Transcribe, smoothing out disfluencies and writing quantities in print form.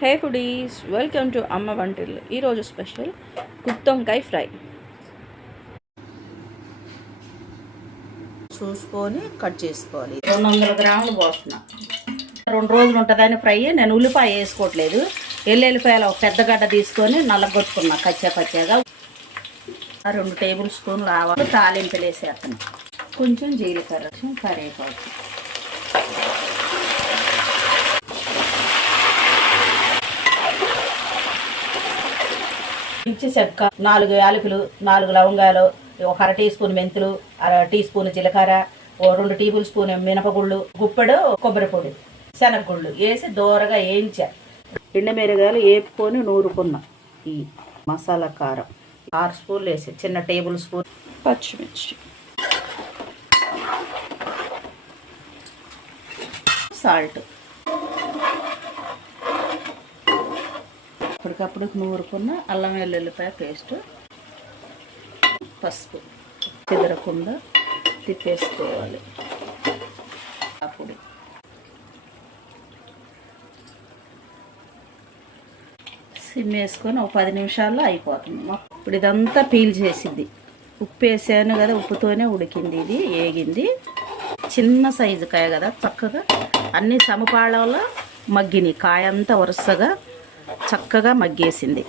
Hey foodies, welcome to అమ్మ వంటిల్లు. ఈరోజు స్పెషల్ గుత్తొంకాయ ఫ్రై. చూసుకొని కట్ చేసుకోవాలి. 200 గ్రాములు పోస్తున్నా. 2 రోజులు ఉంటుందని ఫ్రై. నేను ఉల్లిపాయ వేసుకోవట్లేదు. ఎల్లుల్లిపాయలు ఒక పెద్ద గడ్డ తీసుకొని నల్లగొట్టుకున్నా కచ్చాగా. 2 టేబుల్ స్పూన్లు ఆవాలు, తాలింపులు వేసేస్తాను. కొంచెం జీలకర్ర, కరివేపాకు, ఇచ్చి చెక్క, 4 యాలకులు, 4 లవంగాలు, ఒక 1/2 టీ స్పూన్ మెంతులు, 1/2 టీ స్పూన్ జీలకర్ర, 2 టేబుల్ స్పూన్ మినపగుళ్ళు, గుప్పెడు కొబ్బరి పొడి, శనగగుళ్ళు వేసి దూరగా వేయించా. ఎండుమిరగాయలు వేపుకొని నూరుకున్నా. ఈ మసాలా కారం 6 స్పూన్లు వేసి, చిన్న టేబుల్ స్పూన్ పచ్చిమిర్చి, సాల్ట్, అప్పటికప్పుడు నూరుకున్న అల్లం వెల్లుల్లిపాయ పేస్ట్, పసుపు చెదరకుండా తిప్పేసుకోవాలి. అప్పుడు సిమ్ వేసుకొని ఒక 10 నిమిషాల్లో అయిపోతుంది. ఇప్పుడు ఇదంతా పీల్ చేసింది. ఉప్పు వేసాను కదా, ఉప్పుతోనే ఉడికింది. ఇది ఏగింది. చిన్న సైజు కాయ కదా, చక్కగా అన్ని సమపాళలో మగ్గినాయి. కాయ అంతా వరుసగా చక్కగా మగ్గేసింది.